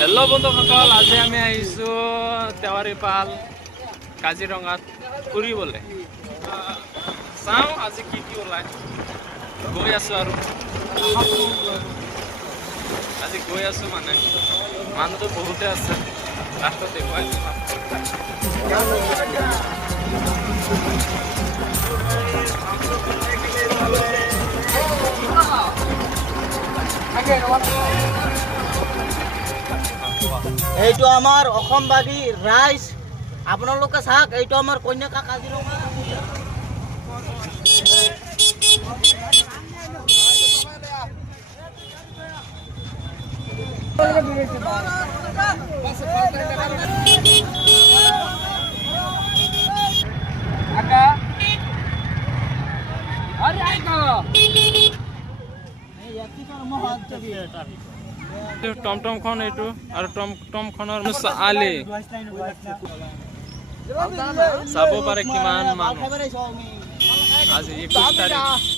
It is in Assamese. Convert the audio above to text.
হেল্ল' বন্ধুসকল, আজি আমি আহিছোঁ তেওৱাৰী পাল কাজিৰঙাত ফুৰিবলৈ। চাওঁ আজি কি কি ওলায়। গৈ আছোঁ আৰু আজি গৈ আছোঁ মানে মানুহটো বহুতে আছে। লাষ্টত দেখুৱাই এইটো আমাৰ অসমবাদী ৰাইজ, আপোনালোকে চাওক, এইটো আমাৰ কন্যাকা কাজিৰঙা। টমটমখন এইটো আৰু টমটমখনৰ আলি চাব পাৰে কিমান মানুহ। আজি 21 তাৰিখ।